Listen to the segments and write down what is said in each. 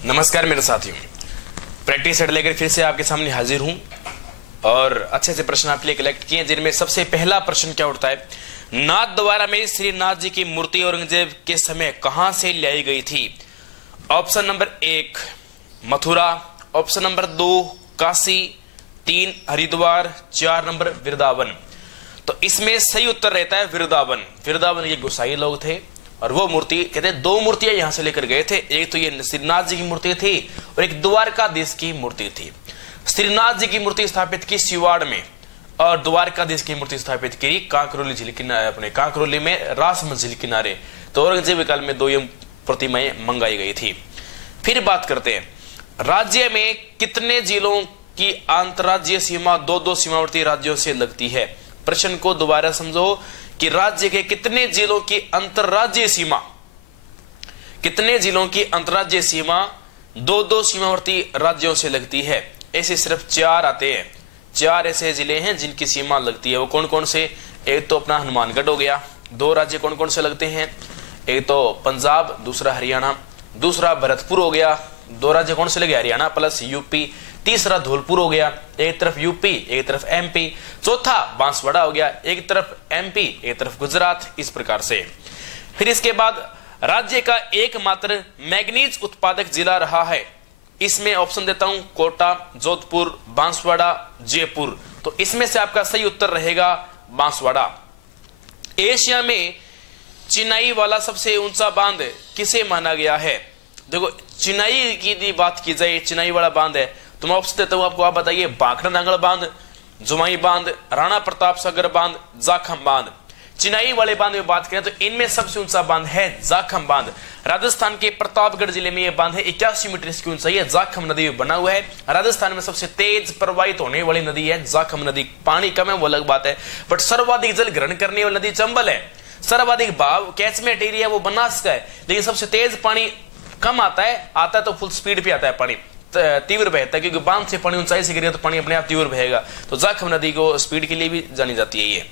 नमस्कार मेरे साथियों, प्रैक्टिस सेट लेकर फिर से आपके सामने हाजिर हूं और अच्छे से प्रश्न आपके लिए कलेक्ट किए, जिनमें सबसे पहला प्रश्न क्या उठता है, नाथ द्वारा में श्री नाथ जी की मूर्ति औरंगजेब के समय कहां से लाई गई थी? Option number 1 Mathura, option number 2 Kashi, 3 Haridwar, 4 number Vrindavan. तो इसमें सही उत्तर रहता है वृंदावन। वृंदावन ये गोसाई लोग थे और वो मूर्ति कहते हैं 2 मूर्तियां यहां से लेकर गए थे। एक तो ये श्रीनाथ जी की मूर्ति थी और एक द्वारकाधीश की मूर्ति थी। श्रीनाथ जी की मूर्ति स्थापित की सिवाड़ में और द्वारकाधीश की मूर्ति स्थापित की कांकरोली झील किनारे, अपने कांकरोली में रासम झील किनारे। तो औरंगजेब काल में 2 प्रतिमाएं मंगाई गई थी। फिर बात करते हैं, राज्य में कितने जिलों की अंतरराज्यीय सीमा 2-2 सीमावर्ती राज्यों से लगती है? प्रश्न को दोबारा समझो कि राज्य के कितने जिलों की अंतरराज्यीय सीमा, कितने जिलों की अंतरराज्यीय सीमा 2-2 सीमावर्ती राज्यों से लगती है? ऐसे सिर्फ 4 आते हैं। 4 ऐसे जिले हैं जिनकी सीमा लगती है। वो कौन कौन से? एक तो अपना हनुमानगढ़ हो गया। 2 राज्य कौन कौन से लगते हैं? एक तो पंजाब, दूसरा हरियाणा, दूसरा भरतपुर हो गया। 2 राज्य कौन से लगे? Haryana plus UP. तीसरा धौलपुर हो गया, एक तरफ यूपी एक तरफ एमपी। चौथा बांसवाड़ा हो गया, एक तरफ एमपी एक तरफ गुजरात। इस प्रकार से फिर इसके बाद राज्य का एकमात्र मैग्नीज उत्पादक जिला रहा है। इसमें ऑप्शन देता हूं कोटा, जोधपुर, बांसवाड़ा, जयपुर। तो इसमें से आपका सही उत्तर रहेगा बांसवाड़ा। एशिया में चिनाई वाला सबसे ऊंचा बांध किसे माना गया है? देखो, चिनाई की बात की जाए, चिनाई वाला बांध है तो मैं ऑप्शन देता हूं आपको। आप बताइए, भाखड़ा नांगल बांध, जुमाई बांध, राणा प्रताप सागर बांध, जाखम बांध। चिनाई वाले बांध में बात करें तो इनमें सबसे ऊंचा बांध है जाखम बांध। राजस्थान के प्रतापगढ़ जिले में यह बांध है, 81 मीटर इसकी ऊंचाई है। जाखम नदी में बना हुआ है। राजस्थान में सबसे तेज प्रवाहित होने वाली नदी है जाखम नदी। पानी कम है वो अलग बात है, बट सर्वाधिक जल ग्रहण करने वाली नदी चंबल है। सर्वाधिक भाव कैचमेंट एरिया वो बनास का है, लेकिन सबसे तेज पानी कम आता है तो फुल स्पीड पे आता है, पानी तीव्र बहता है, क्योंकि बांध से पानी ऊंचाई से गिरेगा तो पानी अपने आप तीव्र बहेगा। तो जाखम नदी को स्पीड के लिए भी जानी जाती है ये।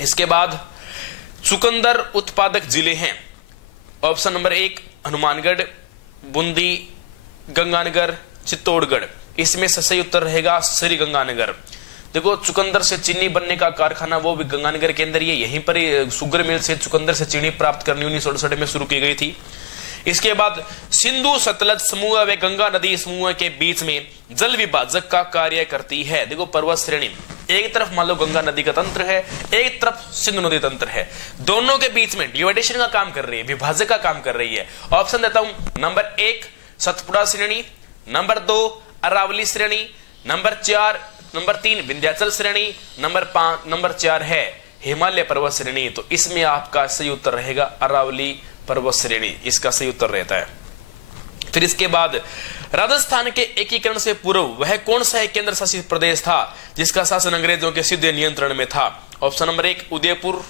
इसके बाद चुकंदर उत्पादक जिले हैं। Option number 1 Hanumangarh, Bundi, Ganganagar, Chittorgarh. इसमें से सही उत्तर रहेगा श्री गंगानगर। देखो, चुकंदर से चीनी बनने का कारखाना वो भी गंगानगर के अंदर, ये यहीं पर शुगर मिल से चुकंदर से चीनी प्राप्त करनी 1968 में शुरू की गई थी। इसके बाद सिंधु सतलज समूह व गंगा नदी समूह के बीच में जल विभाजक का कार्य करती है। देखो, पर्वत श्रेणी एक तरफ मान लो गंगा नदी का तंत्र है, एक तरफ सिंधु नदी तंत्र है, दोनों के बीच में डिवाइडेशन का काम कर रही है, विभाजक का काम कर रही है। ऑप्शन देता हूं, नंबर 1 सतपुड़ा श्रेणी, नंबर 2 अरावली श्रेणी, नंबर 3 विंध्याचल श्रेणी, नंबर 4 है हिमालय पर्वत श्रेणी। तो इसमें आपका सही उत्तर रहेगा अरावली पर्वत श्रेणी, इसका सही उत्तर रहता है। फिर इसके बाद राजस्थान के एकीकरण से पूर्व वह कौन सा केंद्र शासित प्रदेश था जिसका शासन अंग्रेजों के सीधे नियंत्रण में था? Option number 1 Udaipur,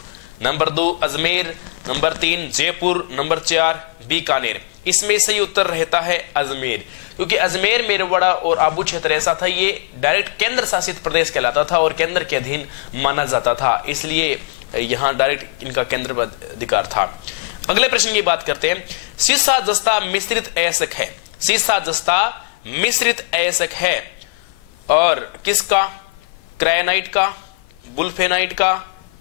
number 2 Ajmer, number 3 Jaipur, number 4 Bikaner. इसमें सही उत्तर रहता है अजमेर, क्योंकि अजमेर, मेरवाड़ा और आबू क्षेत्र ऐसा था, ये डायरेक्ट केंद्र शासित प्रदेश कहलाता था और केंद्र के अधीन माना जाता था, इसलिए यहां डायरेक्ट इनका केंद्र अधिकार था। अगले प्रश्न की बात करते हैं। सीसा जस्ता मिश्रित अयस्क है। सीसा जस्ता मिश्रित अयस्क है और किसका? क्रायनाइट का, बुल्फेनाइट का,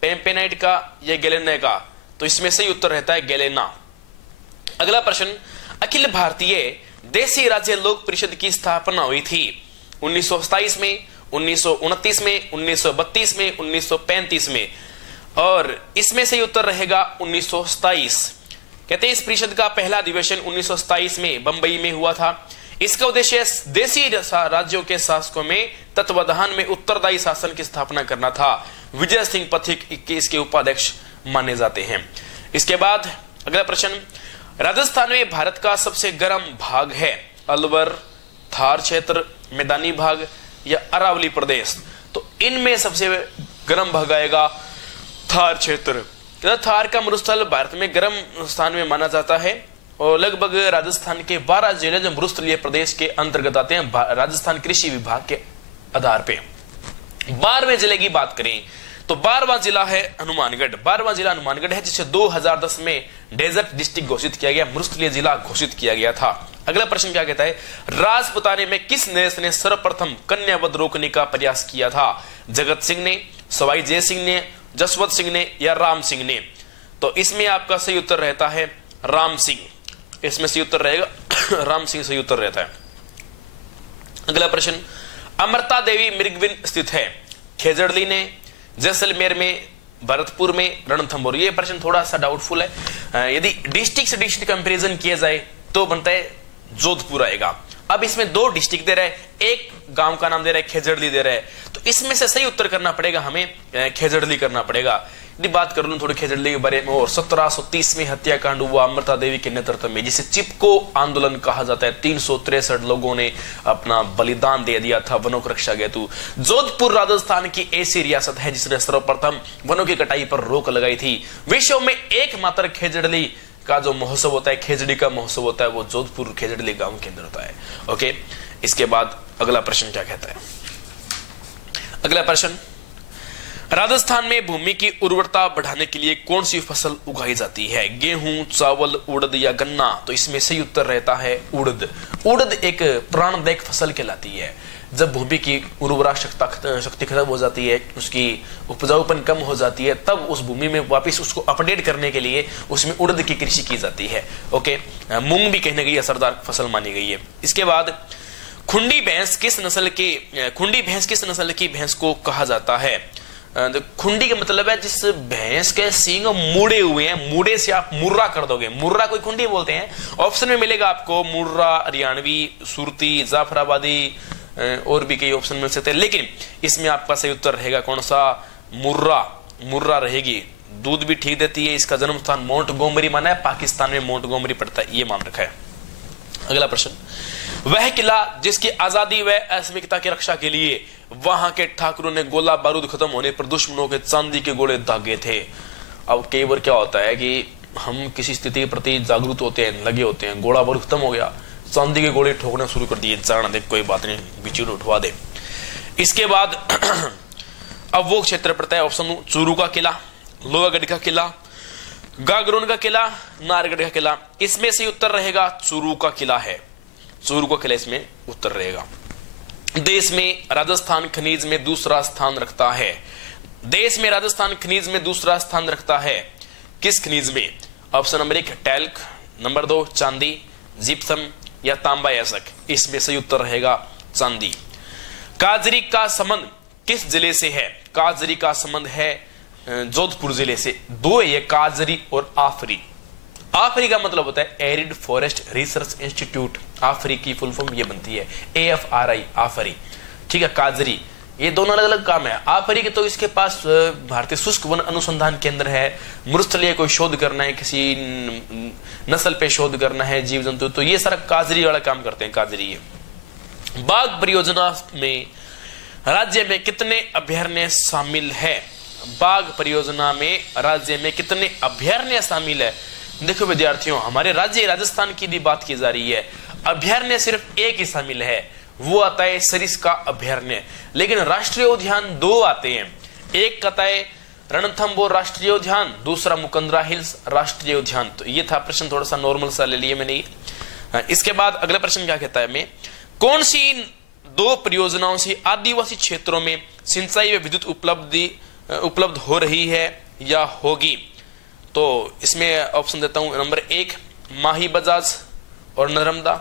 पेम्पेनाइट का या गैलेना का? तो इसमें सही उत्तर रहता है गैलेना। अगला प्रश्न, अखिल भारतीय देसी राज्य लोक परिषद की स्थापना हुई थी 1927 में, 1929 में, 1932 में, 1935 में, और इसमें सही उत्तर रहेगा 1927। कहते हैं इस परिषद का पहला अधिवेशन 1927 में बंबई में हुआ था। इसका उद्देश्य देसी राज्यों के शासकों में तत्वाधान में उत्तरदायी शासन की स्थापना करना था। विजय सिंह पथिक इसके उपाध्यक्ष माने जाते हैं। इसके बाद अगला प्रश्न, राजस्थान में भारत का सबसे गर्म भाग है अलवर, थार क्षेत्र, मैदानी भाग या अरावली प्रदेश? तो इनमें सबसे गर्म भाग आएगा थार क्षेत्र। थार का मरुस्थल भारत में गर्म स्थान में माना जाता है और लगभग राजस्थान के 12 जिले जो मरुस्थलीय प्रदेश के अंतर्गत आते हैं राजस्थान कृषि विभाग के आधार पे। 12वें जिले की बात करें तो 12वां जिला है हनुमानगढ़। 12वां जिला हनुमानगढ़ है, जिसे 2010 में डेजर्ट डिस्ट्रिक्ट घोषित किया गया, मरुस्थलीय जिला घोषित किया गया था। अगला प्रश्न क्या कहता है, राजपुताने में किस नरेश ने सर्वप्रथम कन्यावध रोकने का प्रयास किया था? जगत सिंह ने, सवाई जय सिंह ने, जसवंत सिंह ने या राम सिंह ने? तो इसमें आपका सही उत्तर रहता है राम सिंह। इसमें सही उत्तर रहेगा राम सिंह सही उत्तर रहता है। अगला प्रश्न, अमृता देवी मृगविन स्थित है? खेजड़ली ने, जैसलमेर में, भरतपुर में, रणथंभौर। ये प्रश्न थोड़ा सा डाउटफुल है। यदि डिस्ट्रिक्ट से डिस्ट्रिक्ट कंपैरिजन किया जाए तो बनता है जोधपुर आएगा। अब इसमें 2 डिस्ट्रिक्ट दे रहा है, एक गांव का नाम दे रहा है खेजड़ली दे रहा है, तो इसमें से सही उत्तर करना पड़ेगा हमें खेजड़ली करना पड़ेगा। यदि बात कर लूं थोड़ी खेजड़ली के बारे में, और 1730 में हत्याकांड हुआ अमृता देवी के नेतृत्व में, जिसे चिपको आंदोलन कहा जाता है। 363 लोगों ने अपना बलिदान दे दिया था वनों की रक्षा हेतु। जोधपुर राजस्थान की ऐसी रियासत है जिसने सर्वप्रथम वनों की कटाई पर रोक लगाई थी। विश्व में एकमात्र खेजड़ली का जो महोत्सव होता है, खेजड़ी का महोत्सव होता है, वो जोधपुर खेजड़ली गांव के अंदर होता है। ओके, इसके बाद अगला प्रश्न क्या कहता है? अगला प्रश्न, राजस्थान में भूमि की उर्वरता बढ़ाने के लिए कौन सी फसल उगाई जाती है? गेहूं, चावल, उड़द या गन्ना? तो इसमें सही उत्तर रहता है उड़द। उड़द एक प्राणदायक फसल कहलाती है। जब भूमि की उर्वरा शक्ति खत्म हो जाती है, उसकी उपजाऊपन कम हो जाती है, तब उस भूमि में वापस उसको अपडेट करने के लिए उसमें उड़द की कृषि की जाती है। ओके, मूंग भी कहने गई असरदार फसल मानी गई है। इसके बाद खुंडी भैंस किस नस्ल की भैंस को कहा जाता है? खुंडी का मतलब है जिस भैंस के सींग मुड़े हुए हैं, मुड़े से आप मुर्रा कर दोगे, मुर्रा कोई खुंडी बोलते हैं। ऑप्शन में मिलेगा आपको मुर्रा, हरियाणवी, सुरती, जाफराबादी और भी कई ऑप्शन मिल सकते हैं, लेकिन इसमें आपका सही उत्तर रहेगा कौन सा? मुर्रा रहेगी। दूध भी ठीक देती है। इसका जन्म स्थान मोंटगोमरी माना है, पाकिस्तान में मोंटगोमरी पड़ता है, ये मान रखा है। अगला प्रश्न, वह किला जिसकी आजादी व अस्मिता की रक्षा के लिए वहां के ठाकुरों ने गोला बारूद खत्म होने पर दुश्मनों के चांदी के गोले दागे थे। अब कई बार क्या होता है कि हम किसी स्थिति के प्रति जागरूक होते हैं, लगे होते हैं, गोला बारूद खत्म हो गया, चांदी के गोले ठोकना शुरू कर दिए, जान दे कोई बात नहीं, बिचूर उठवा दे। इसके बाद अब वो क्षेत्र पड़ता है ऑप्शन चूरू का किला, लोहागढ़ का किला, गागरोन का किला, नारगढ़ का किला। इसमें से उत्तर रहेगा चूरू का किला है। चूरू का किला इसमें उत्तर रहेगा। देश में राजस्थान खनिज में दूसरा स्थान रखता है। देश में राजस्थान खनिज में दूसरा स्थान रखता है। किस खनिज में? ऑप्शन नंबर 1 टैल्क, नंबर 2 चांदी, जिप्सम या तांबा यासक। इसमें सही उत्तर रहेगा चांदी। काजरी का संबंध किस जिले से है? काजरी का संबंध है जोधपुर जिले से। 2 है ये, काजरी और आफरी। आफरी का मतलब होता है एरिड फॉरेस्ट रिसर्च इंस्टीट्यूट। आफरी की फुल फॉर्म ये बनती है AFRI, आफरी। ठीक है, काजरी, ये दोनों अलग अलग काम है। आफरी के तो इसके पास भारतीय शुष्क वन अनुसंधान केंद्र है, मरुस्थलीय कोई शोध करना है, किसी नस्ल पे शोध करना है, जीव जंतु, तो ये सारा काजरी वाला काम करते हैं, काजरी। बाघ परियोजना में राज्य में कितने अभयारण्य शामिल है? बाघ परियोजना में राज्य में कितने अभयारण्य शामिल है? देखो विद्यार्थियों, हमारे राज्य राजस्थान की भी बात की जा रही है, अभयारण्य सिर्फ एक ही शामिल है, वो आता है सरिस्का अभयारण्य। लेकिन राष्ट्रीय उद्यान 2 आते हैं, एक आता है रणथंभौर राष्ट्रीय उद्यान, दूसरा मुकंदरा हिल्स राष्ट्रीय उद्यान। तो ये था प्रश्न, थोड़ा सा नॉर्मल सा ले लिए मैंने। इसके बाद अगला प्रश्न क्या कहता है, मैं कौन सी 2 परियोजनाओं से आदिवासी क्षेत्रों में सिंचाई व विद्युत उपलब्ध हो रही है या होगी? तो इसमें ऑप्शन देता हूं, नंबर 1 माही बजाज और नर्मदा,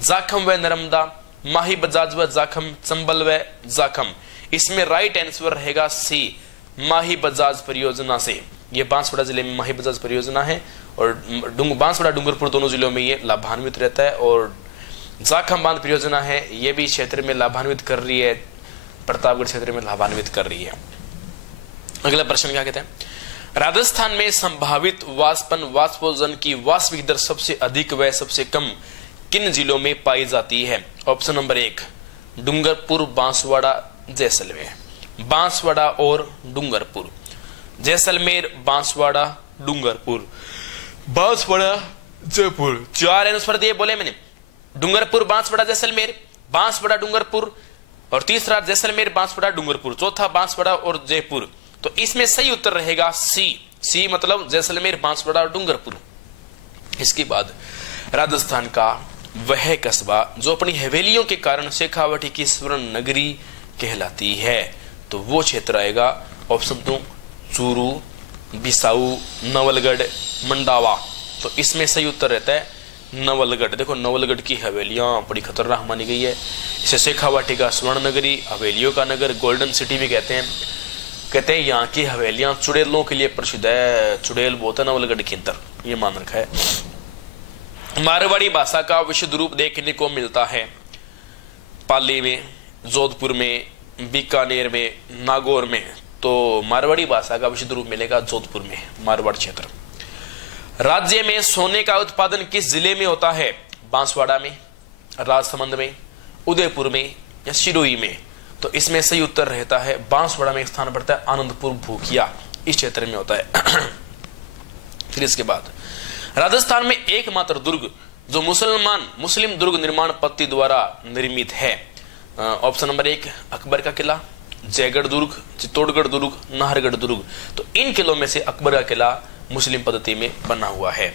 जाखम व नर्मदा, माही बजाज व जाखम, चंबल व जाखम। इसमें राइट आंसर रहेगा सी, माही बजाज परियोजना से। ये बांसवाड़ा जिले में माही बजाज परियोजना है और बांसवाड़ा डूंगरपुर दोनों जिलों में ये लाभान्वित रहता है। और जाखम बांध परियोजना है, ये भी क्षेत्र में लाभान्वित कर रही है, प्रतापगढ़ क्षेत्र में लाभान्वित कर रही है। अगला प्रश्न क्या कहते हैं, राजस्थान में संभावित वाष्पोत्सर्जन की वास्तविक दर सबसे अधिक व सबसे कम किन जिलों में पाई जाती है? Option number 1 Dungarpur, Banswara, Jaisalmer. बांसवाड़ा और डूंगरपुर, जैसलमेर, बांसवाड़ा, डूंगरपुर, बांसवाड़ा, जयपुर। 4 आंसर दिए बोले मैंने, डूंगरपुर, बांसवाड़ा, जैसलमेर, बांसवाड़ा, डूंगरपुर, और तीसरा जैसलमेर, बांसवाड़ा, डूंगरपुर, चौथा बांसवाड़ा और जयपुर। तो इसमें सही उत्तर रहेगा सी मतलब जैसलमेर, बांसवाड़ा और डूंगरपुर। इसके बाद राजस्थान का वह कस्बा जो अपनी हवेलियों के कारण शेखावटी की स्वर्ण नगरी कहलाती है, तो वो क्षेत्र आएगा ऑप्शन 2 चूरू, बिसाऊ, नवलगढ़, मंडावा। तो इसमें सही उत्तर रहता है नवलगढ़। देखो नवलगढ़ की हवेलियां बड़ी खतरनाक मानी गई है। इसे शेखावाटी का स्वर्ण नगरी, हवेलियों का नगर, गोल्डन सिटी भी कहते हैं। यहाँ की हवेलियां चुड़ैलों के लिए प्रसिद्ध है। चुड़ैल बोलते हैं नवलगढ़ के अंदर, ये मान रखा है। मारवाड़ी भाषा का विशुद्ध रूप देखने को मिलता है पाली में, जोधपुर में, बीकानेर में, नागौर में। तो मारवाड़ी भाषा का विशुद्ध रूप मिलेगा जोधपुर में, मारवाड़ क्षेत्र। राज्य में सोने का उत्पादन किस जिले में होता है? बांसवाड़ा में, राजसमंद में, उदयपुर में या सिरोही में? तो इसमें सही उत्तर रहता है बांसवाड़ा में स्थान पड़ता है आनंदपुर भूकिया, इस क्षेत्र में होता है। फिर इसके बाद राजस्थान में एकमात्र दुर्ग जो मुस्लिम दुर्ग निर्माण पत्ति द्वारा निर्मित है। ऑप्शन नंबर 1 अकबर का किला, जयगढ़ दुर्ग, चित्तौड़गढ़ दुर्ग, नाहरगढ़ दुर्ग। तो इन किलों में से अकबर का किला मुस्लिम पद्धति में बना हुआ है।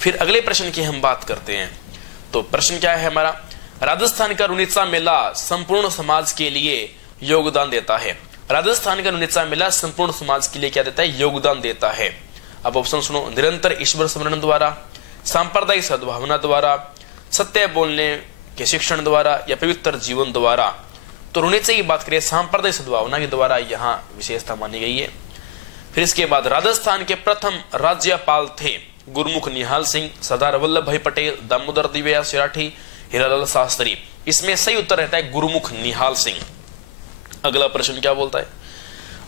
फिर अगले प्रश्न की हम बात करते हैं। तो प्रश्न क्या है हमारा? राजस्थान का रुनीचा मेला संपूर्ण समाज के लिए योगदान देता है। राजस्थान का रुनीचा मेला संपूर्ण समाज के लिए क्या देता है? योगदान देता है। अब ऑप्शन सुनो, निरंतर ईश्वर स्मरण द्वारा, सांप्रदायिक सद्भावना द्वारा, सत्य बोलने के शिक्षण द्वारा या पवित्र जीवन द्वारा। तो रुनीचे की बात करें सांप्रदायिक सद्भावना के द्वारा यहाँ विशेषता मानी गई है। फिर इसके बाद राजस्थान के प्रथम राज्यपाल थे गुरमुख निहाल सिंह, सरदार वल्लभ भाई पटेल, दामोदर दिव्या सिराठी, हीरालाल शास्त्री। इसमें सही उत्तर रहता है गुरमुख निहाल सिंह। अगला प्रश्न क्या बोलता है?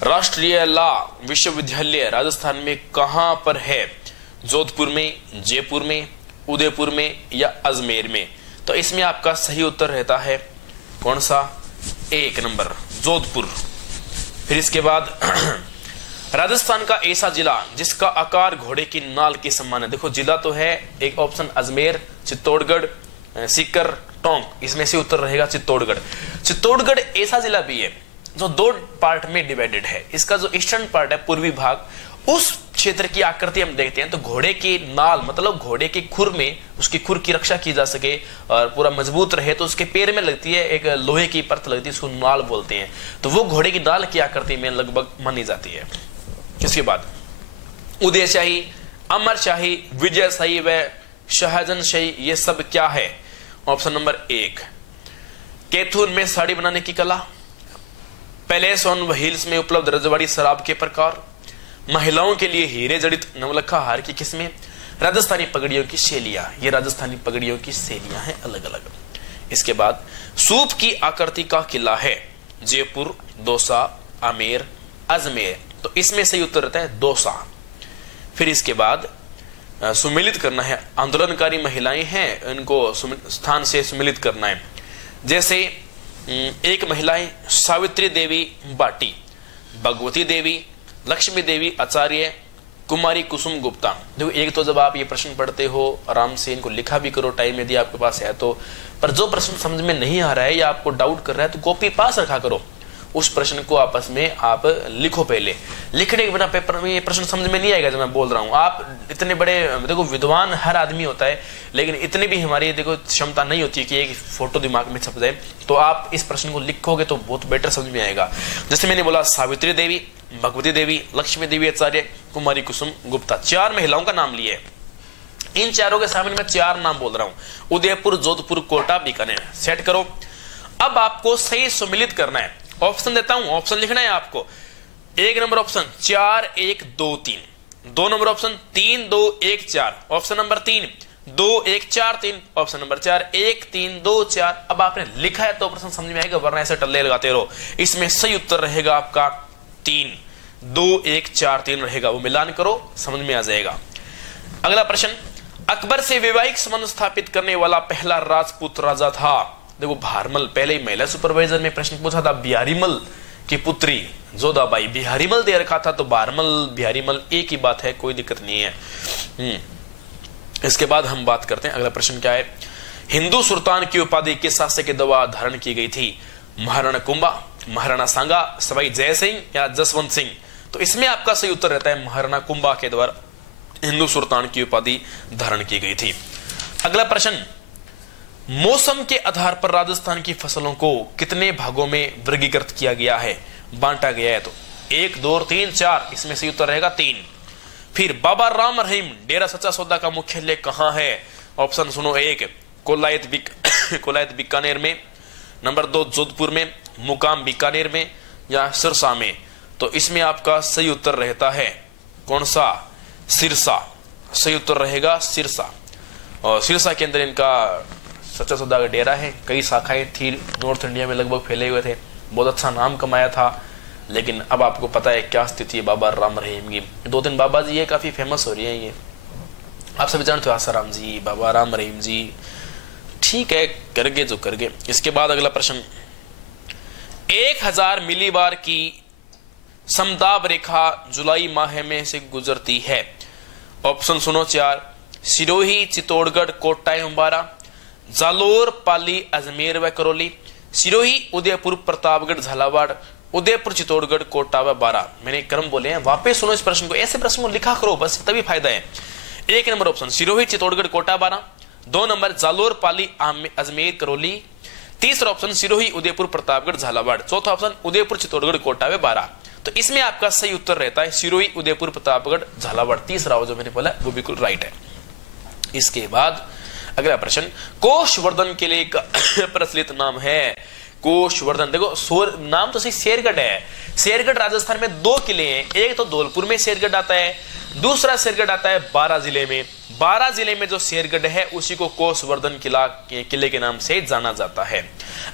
राष्ट्रीय लॉ विश्वविद्यालय राजस्थान में कहां पर है? जोधपुर में, जयपुर में, उदयपुर में या अजमेर में? तो इसमें आपका सही उत्तर रहता है कौन सा? 1 नंबर जोधपुर। फिर इसके बाद राजस्थान का ऐसा जिला जिसका आकार घोड़े की नाल के समान है। देखो जिला तो है एक ऑप्शन अजमेर, चित्तौड़गढ़, सीकर, टोंक। इसमें से उत्तर रहेगा चित्तौड़गढ़। चित्तौड़गढ़ ऐसा जिला भी है जो 2 पार्ट में डिवाइडेड है। इसका जो ईस्टर्न पार्ट है, पूर्वी भाग, उस क्षेत्र की आकृति हम देखते हैं तो घोड़े की नाल मतलब घोड़े के खुर में, उसकी खुर की रक्षा की जा सके और पूरा मजबूत रहे तो उसके पैर में लगती है एक लोहे की परत लगती है, उसको नाल बोलते हैं। तो वो घोड़े की नाल की आकृति में लगभग मानी जाती है। इसके बाद उदयशाही, अमरशाही, विजयशाही व शाहजहानशाही ये सब क्या है? ऑप्शन नंबर 1 कैथून में साड़ी बनाने की कला, पैलेस ऑन व्हील्स में उपलब्ध रजवाड़ी शराब के प्रकार, महिलाओं के लिए हीरे जड़ित नवलखा हार की किस्में, राजस्थानी पगड़ियों की शैलियां। ये राजस्थानी पगड़ियों की शैलियां हैं अलग अलग। इसके बाद सूप की आकृति का किला है जयपुर, दौसा, आमेर, अजमेर। तो इसमें सही उत्तर रहता है दौसा। फिर इसके बाद सुमिलित करना है। आंदोलनकारी महिलाएं हैं, इनको स्थान से सुमिलित करना है। जैसे एक महिलाएं सावित्री देवी बाटी, भगवती देवी, लक्ष्मी देवी आचार्य, कुमारी कुसुम गुप्ता। देखो एक तो जब आप ये प्रश्न पढ़ते हो आराम से इनको लिखा भी करो टाइम यदि आपके पास है तो, पर जो प्रश्न समझ में नहीं आ रहा है या आपको डाउट कर रहा है तो कॉपी पास रखा करो। उस प्रश्न को आपस में आप लिखो। पहले लिखने के बिना पेपर में ये प्रश्न समझ में नहीं आएगा। जो मैं बोल रहा हूँ आप इतने बड़े देखो विद्वान हर आदमी होता है, लेकिन इतनी भी हमारी देखो क्षमता नहीं होती है कि एक फोटो दिमाग में छप जाए। तो आप इस प्रश्न को लिखोगे तो बहुत बेटर समझ में आएगा। जैसे मैंने बोला सावित्री देवी, भगवती देवी, लक्ष्मी देवी आचार्य, कुमारी कुसुम गुप्ता, 4 महिलाओं का नाम लिए। इन चारों के सामने मैं 4 नाम बोल रहा हूं, उदयपुर, जोधपुर, कोटा, बीकानेर। सेट करो। अब आपको सही सुमिलित करना है। ऑप्शन देता हूं, ऑप्शन लिखना है आपको। 1 number option 4 1 2 3, 2 number option 3 2 1 4, option number 3 2 1 4 3, option number 4 1 3 2 4। अब आपने लिखा है तो प्रश्न समझ में आएगा, वरना ऐसे टल्ले लगाते रहो। इसमें सही उत्तर रहेगा आपका 3 2 1 4 3 रहेगा। वो मिलान करो समझ में आ जाएगा। अगला प्रश्न, अकबर से वैवाहिक संबंध स्थापित करने वाला पहला राजपूत राजा था। देखो भारमल, पहले ही महिला सुपरवाइजर में प्रश्न पूछा था, बिहारीमल की पुत्री जोधाबाई, बिहारीमल दे रखा था तो भारमल बिहारीमल एक ही बात है, कोई दिक्कत नहीं है। इसके बाद हम बात करते हैं अगला प्रश्न क्या है। हिंदू सुल्तान की उपाधि किस शासक के द्वारा धारण की गई थी? महाराणा कुंभा, महाराणा सांगा, सवाई जय सिंह या जसवंत सिंह? तो इसमें आपका सही उत्तर रहता है महाराणा कुंभा के द्वारा हिंदू सुल्तान की उपाधि धारण की गई थी। अगला प्रश्न, मौसम के आधार पर राजस्थान की फसलों को कितने भागों में वर्गीकृत किया गया है, बांटा गया है? तो 1, 2, 3, 4, इसमें सही उत्तर रहेगा 3। फिर बाबा राम रहीम डेरा सच्चा सौदा का मुख्यालय कहां है? ऑप्शन सुनो, 1 कोलायत बीकानेर में, नंबर 2 जोधपुर में, मुकाम बीकानेर में या सिरसा में। तो इसमें आपका सही उत्तर रहता है कौन सा? सिरसा। सही उत्तर रहेगा सिरसा। और सिरसा के अंदर इनका सच्चा सौदा का डेरा है। कई शाखाएं थी, नॉर्थ इंडिया में लगभग फैले हुए थे, बहुत अच्छा नाम कमाया था। लेकिन अब आपको पता है क्या स्थिति है बाबा राम रहीम की। 2-3 बाबा जी ये काफी फेमस हो रही है, ये आप सभी जानते हो, आसाराम जी, बाबा राम रहीम जी। ठीक है, करगे जो करगे। इसके बाद अगला प्रश्न, 1000 मिलीबार की समदाब रेखा जुलाई माह में से गुजरती है। ऑप्शन सुनो 4, सिरोही, चित्तौड़गढ़, कोटा एवं बारा, जालोर, पाली, अजमेर व करौली, सिरोही, उदयपुर, प्रतापगढ़, झालावाड़, उदयपुर, चित्तौड़गढ़, कोटा व बारा। मैंने क्रम बोले हैं, वापस सुनो इस प्रश्न को, ऐसे प्रश्न को लिखा करो बस, तभी फायदा है। 1 नंबर ऑप्शन सिरोही, चित्तौड़गढ़, कोटा, बारा। 2 नंबर जालोर, पाली, अजमेर, करौली। 3रा ऑप्शन सिरोही, उदयपुर, प्रतापगढ़, झालावाड़। 4था ऑप्शन उदयपुर, चित्तौड़गढ़, कोटा व बारा। तो इसमें आपका सही उत्तर रहता है सिरोही, उदयपुर, प्रतापगढ़, झालावाड़। 3रा जो मैंने बोला वो बिल्कुल राइट है। इसके बाद अगला प्रश्न, कोषवर्धन के लिए प्रचलित नाम है। कोषवर्धन, देखो नाम तो सही शेरगढ़ है। शेरगढ़ राजस्थान में 2 किले हैं, एक तो धौलपुर में शेरगढ़ आता है, दूसरा शेरगढ़ आता है बारां जिले में। बारां जिले में जो शेरगढ़ है उसी को कोषवर्धन किले के नाम से जाना जाता है।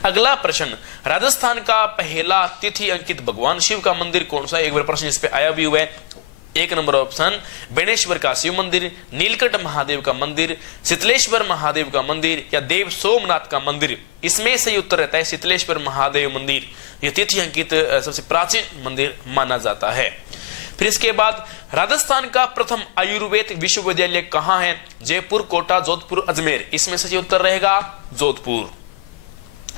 अगला प्रश्न, राजस्थान का पहला तिथि अंकित भगवान शिव का मंदिर कौन सा? एक बार प्रश्न इस पे आया भी हुआ है। 1 नंबर ऑप्शन बेणेश्वर का शिव मंदिर, नीलकंठ महादेव का मंदिर, शीतलेश्वर महादेव का मंदिर या देव सोमनाथ का मंदिर। इसमें सही उत्तर रहता है शीतलेश्वर महादेव मंदिर। यह तिथि अंकित सबसे प्राचीन मंदिर माना जाता है। फिर इसके बाद राजस्थान का प्रथम आयुर्वेद विश्वविद्यालय कहां है? जयपुर, कोटा, जोधपुर, अजमेर। इसमें सही उत्तर रहेगा जोधपुर।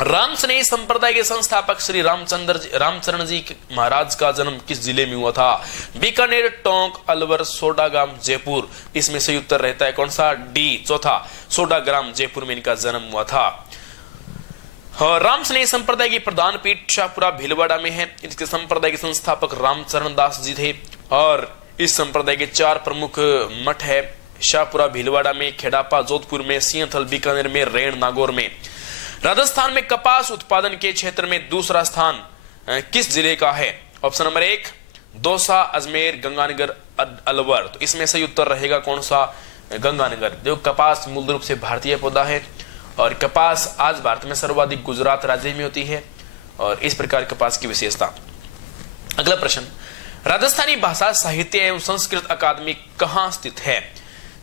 रामस्नेही संप्रदाय के संस्थापक श्री रामचरण जी महाराज का जन्म किस जिले में हुआ था? बीकानेर, टोंक, अलवर, सोडागाम, जयपुर। इसमें सही उत्तर रहता है कौन सा? डी, चौथा, सोडाग्राम, जयपुर में इनका जन्म हुआ था। रामस्नेही संप्रदाय की प्रधान पीठ शाहपुरा भीलवाड़ा में है। इसके संप्रदाय के संस्थापक रामचरण दास जी थे और इस संप्रदाय के 4 प्रमुख मठ है, शाहपुरा भीलवाड़ा में, खेड़ापा जोधपुर में, सिंहथल बीकानेर में, रेण नागौर में। राजस्थान में कपास उत्पादन के क्षेत्र में दूसरा स्थान किस जिले का है? Option number 1 Dausa, Ajmer, Ganganagar, Alwar. तो इसमें सही उत्तर रहेगा कौन सा? गंगानगर। देखो कपास मूल रूप से भारतीय पौधा है और कपास आज भारत में सर्वाधिक गुजरात राज्य में होती है और इस प्रकार कपास की विशेषता। अगला प्रश्न, राजस्थानी भाषा साहित्य एवं संस्कृत अकादमी कहां स्थित है?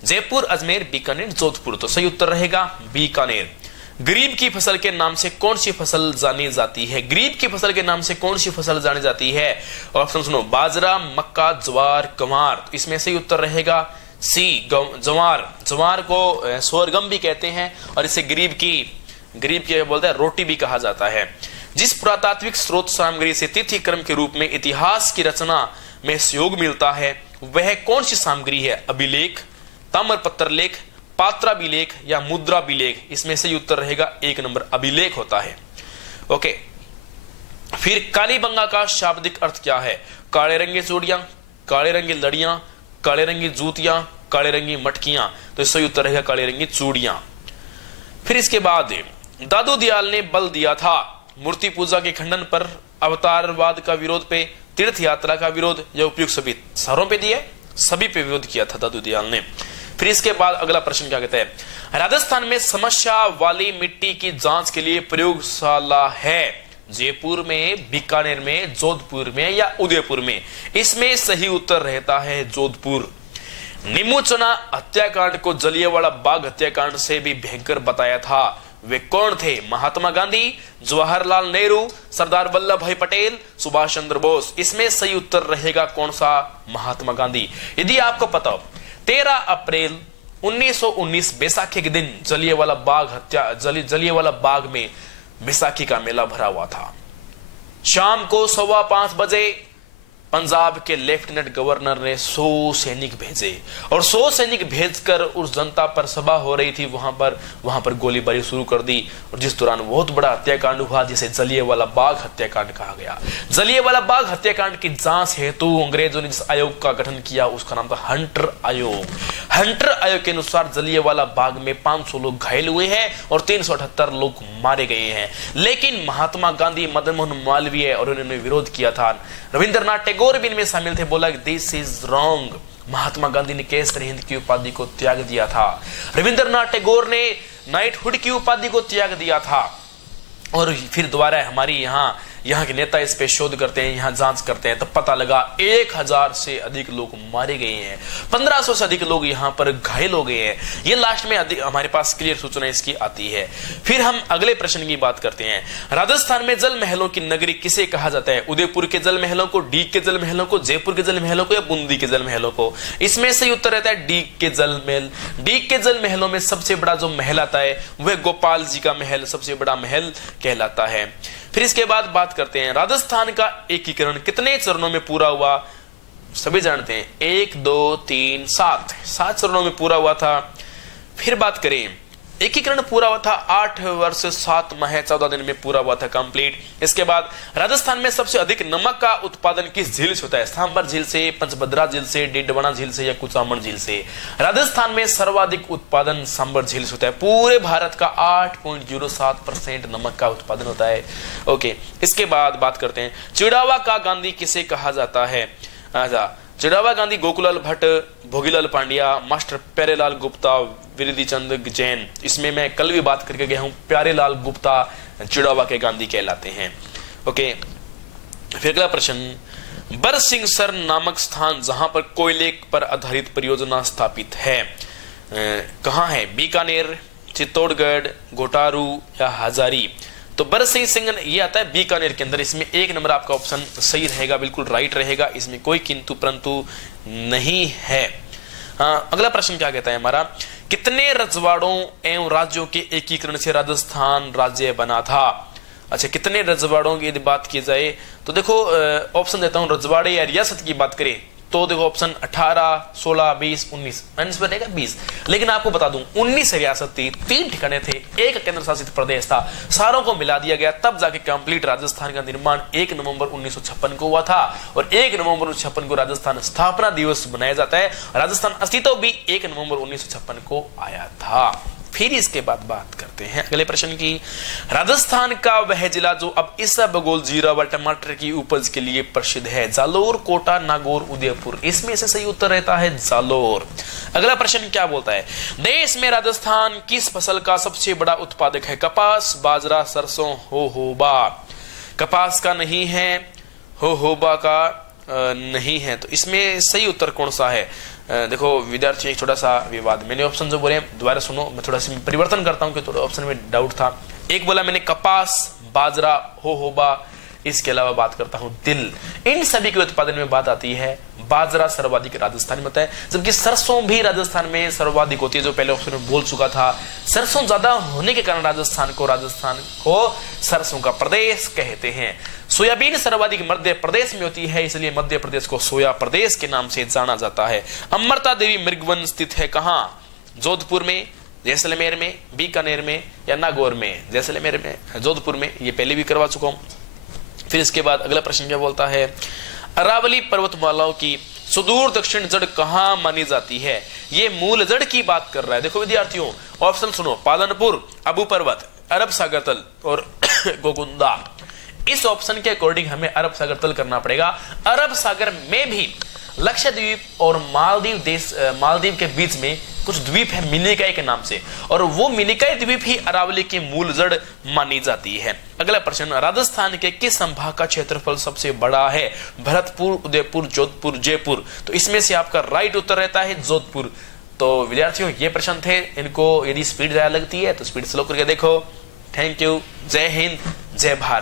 जयपुर, अजमेर, बीकानेर, जोधपुर। तो सही उत्तर रहेगा बीकानेर। गरीब की फसल के नाम से कौन सी फसल जानी जाती है? गरीब की फसल के नाम से कौन सी फसल जानी जाती है? ऑप्शन सुनो, बाजरा, मक्का, ज्वार, गंवार। तो इसमें सही उत्तर रहेगा सी, ज्वार। ज्वार को सोरगम भी कहते हैं और इसे गरीब की बोलते हैं रोटी भी कहा जाता है। जिस पुरातात्विक स्रोत सामग्री से तिथि क्रम के रूप में इतिहास की रचना में सहयोग मिलता है वह कौन सी सामग्री है? अभिलेख, ताम्रपत्र लेख, पात्राभिलेख या मुद्राभिलेख। इसमें से उत्तर रहेगा 1 नंबर अभिलेख होता है। ओके, फिर कालीबंगा का शाब्दिक अर्थ क्या है? काले रंगी चूड़ियां, काले रंगी लड़ियां, काले रंगी जूतियां, काले रंगी मटकियां। तो सही उत्तर रहेगा काले रंगी चूड़ियां। फिर इसके बाद दादू दयाल ने बल दिया था मूर्ति पूजा के खंडन पर, अवतारवाद का विरोध पे, तीर्थ यात्रा का विरोध या उपयुक्त सभी सारों पे दिए, सभी पे विरोध किया था दादू दयाल ने। फिर इसके बाद अगला प्रश्न क्या कहता है? राजस्थान में समस्या वाली मिट्टी की जांच के लिए प्रयोगशाला है। जयपुर में, बीकानेर में, जोधपुर में या उदयपुर में। इसमें सही उत्तर रहता है जोधपुर। निमुचना हत्याकांड को जलियांवाला बाग हत्याकांड से भी भयंकर बताया था। वे कौन थे? महात्मा गांधी, जवाहरलाल नेहरू, सरदार वल्लभ भाई पटेल, सुभाष चंद्र बोस। इसमें सही उत्तर रहेगा कौन सा? महात्मा गांधी। यदि आपको पता हो 13 अप्रैल 1919 बैसाखी के दिन जलियांवाला बाग में बैसाखी का मेला भरा हुआ था। शाम को 5:15 बजे पंजाब के लेफ्टिनेंट गवर्नर ने 100 सैनिक भेजे और 100 सैनिक भेजकर उस जनता पर सभा हो रही थी वहां पर गोलीबारी शुरू कर दी, और जिस दौरान बहुत बड़ा हत्याकांड हुआ जिसे जलियांवाला बाग हत्याकांड कहा गया। जलियांवाला बाग हत्याकांड की जांच हेतु अंग्रेजों ने जिस आयोग का गठन किया उसका नाम था हंटर आयोग। हंटर आयोग के अनुसार जलियांवाला बाग में 500 लोग घायल हुए हैं और 378 लोग मारे गए हैं, लेकिन महात्मा गांधी, मदन मोहन मालवीय और उन्होंने विरोध किया था। रविंद्रनाथ टैगोर भी इनमें शामिल थे, बोला this is wrong. Mahatma Gandhi ने केसर हिंद की उपाधि को त्याग दिया था। रविंद्रनाथ टैगोर ने नाइटहुड की उपाधि को त्याग दिया था। और फिर दोबारा हमारी यहाँ के नेता इस पे शोध करते हैं, यहाँ जांच करते हैं, तब पता लगा 1000 से अधिक लोग मारे गए हैं, 1500 से अधिक लोग यहाँ पर घायल हो गए हैं। ये लास्ट में हमारे पास क्लियर सूचना इसकी आती है। फिर हम अगले प्रश्न की बात करते हैं। राजस्थान में जल महलों की नगरी किसे कहा जाता है? उदयपुर के जल महलों को, डीग के जल महलों को, जयपुर के जल महलों को या बूंदी के जल महलों को? इसमें सही उत्तर रहता है डीग के जल महल। डीग के जल महलों में सबसे बड़ा जो महल आता है वह गोपाल जी का महल सबसे बड़ा महल कहलाता है। फिर इसके बाद बात करते हैं राजस्थान का एकीकरण कितने चरणों में पूरा हुआ? सभी जानते हैं 1 2 3 7 चरणों में पूरा हुआ था। फिर बात करें एकीकरण पूरा हुआ था 8 वर्ष 7 माह 14 दिन में पूरा हुआ था कंप्लीट। इसके बाद राजस्थान में सबसे अधिक नमक का उत्पादन किस झील से होता है? सांबर झील से, पंचभद्रा झील से, डिंडवाना झील से या कुचामन झील से? राजस्थान में सर्वाधिक उत्पादन सांबर झील से होता है। पूरे भारत का 8.07% नमक का उत्पादन होता है। ओके, इसके बाद बात करते हैं चिड़ावा का गांधी किसे कहा जाता है? चिड़ावा गांधी गोकुलाल भट्ट, भोगीलाल पांड्या, मास्टर प्यारेलाल गुप्ता, विरिधि चंद जैन। इसमें मैं कल भी बात करके गया हूं, प्यारेलाल गुप्ता चिड़ावा के गांधी कहलाते हैं। ओके, फिर अगला प्रश्न बरसिंहसर नामक स्थान जहां पर कोयले पर आधारित परियोजना स्थापित है कहां है? बीकानेर, चित्तौड़गढ़, घोटारू या हजारी? तो बरसिंह ये आता है बीकानेर के अंदर। इसमें 1 नंबर आपका ऑप्शन सही रहेगा, बिल्कुल राइट रहेगा, इसमें कोई किंतु परंतु नहीं है। अगला प्रश्न क्या कहता है हमारा? कितने रजवाड़ों एवं राज्यों के एकीकरण से राजस्थान राज्य बना था? अच्छा, कितने रजवाड़ों की यदि बात की जाए तो देखो ऑप्शन देता हूं। रजवाड़े या रियासत की बात करें तो देखो ऑप्शन 18, 16, 20, 19 बनेगा 20। लेकिन आपको बता दूं 19 रियासत थी, 3 ठिकाने थे, 1 केंद्र शासित प्रदेश था, सारों को मिला दिया गया, तब जाके कंप्लीट राजस्थान का निर्माण 1 नवंबर 1956 को हुआ था। और 1 नवंबर 1956 को राजस्थान स्थापना दिवस मनाया जाता है। राजस्थान अस्तित्व भी 1 नवंबर 1956 को आया था। फिर इसके बाद बात करते हैं अगले प्रश्न की। राजस्थान का वह जिला जो अब इसबगोल, जीरा व टमाटर की उपज के लिए प्रसिद्ध है? जालोर, कोटा, नागौर, उदयपुर? इसमें से सही उत्तर रहता है जालोर। अगला प्रश्न क्या बोलता है? देश में राजस्थान किस फसल का सबसे बड़ा उत्पादक है? कपास, बाजरा, सरसों, होहोबा? कपास का नहीं है, होहोबा का नहीं है, तो इसमें सही उत्तर कौन सा है? देखो विद्यार्थी, एक छोटा सा विवाद, मैंने ऑप्शन जो बोले दोबारा सुनो, मैं थोड़ा सा परिवर्तन करता हूं कि थोड़ा ऑप्शन में डाउट था। एक बोला मैंने कपास, बाजरा, होहोबा, इसके अलावा बात करता हूं तिल। इन सभी के उत्पादन में बात आती है बाजरा सर्वाधिक राजस्थान में होता है, जबकि सरसों भी राजस्थान में सर्वाधिक होती है, जो पहले ऑप्शन में बोल चुका था। सरसों ज्यादा होने के कारण राजस्थान को सरसों का प्रदेश कहते हैं। सोयाबीन सर्वाधिक मध्य प्रदेश में होती है, इसलिए मध्य प्रदेश को सोया प्रदेश के नाम से जाना जाता है। अमृता देवी मृगवन स्थित है कहां? जोधपुर में, जैसलमेर में, बीकानेर में या नागौर में? जैसलमेर में, जोधपुर में, ये पहले भी करवा चुका हूं। फिर इसके बाद अगला प्रश्न क्या बोलता है? अरावली पर्वतमालाओं की सुदूर दक्षिण जड़ कहां मानी जाती है? ये मूल जड़ की बात कर रहा है। देखो विद्यार्थियों, ऑप्शन सुनो, पालनपुर, अबू पर्वत, अरब सागर तल और गोकुंदा। इस ऑप्शन के अकॉर्डिंग हमें अरब सागर तल करना पड़ेगा। अरब सागर में भी लक्षद्वीप और मालदीव के बीच में कुछ द्वीप है मिनिकॉय के नाम से, और वो मिनिकॉय द्वीप ही अरावली की मूल जड़ मानी जाती है। अगला प्रश्न, राजस्थान के किस संभाग का क्षेत्रफल सबसे बड़ा है? भरतपुर, उदयपुर, जोधपुर, जयपुर? तो इसमें से आपका राइट उत्तर रहता है जोधपुर। तो विद्यार्थियों, ये प्रश्न थे, इनको यदि स्पीड ज्यादा लगती है तो स्पीड स्लो करके देखो। थैंक यू, जय हिंद, जय भारत।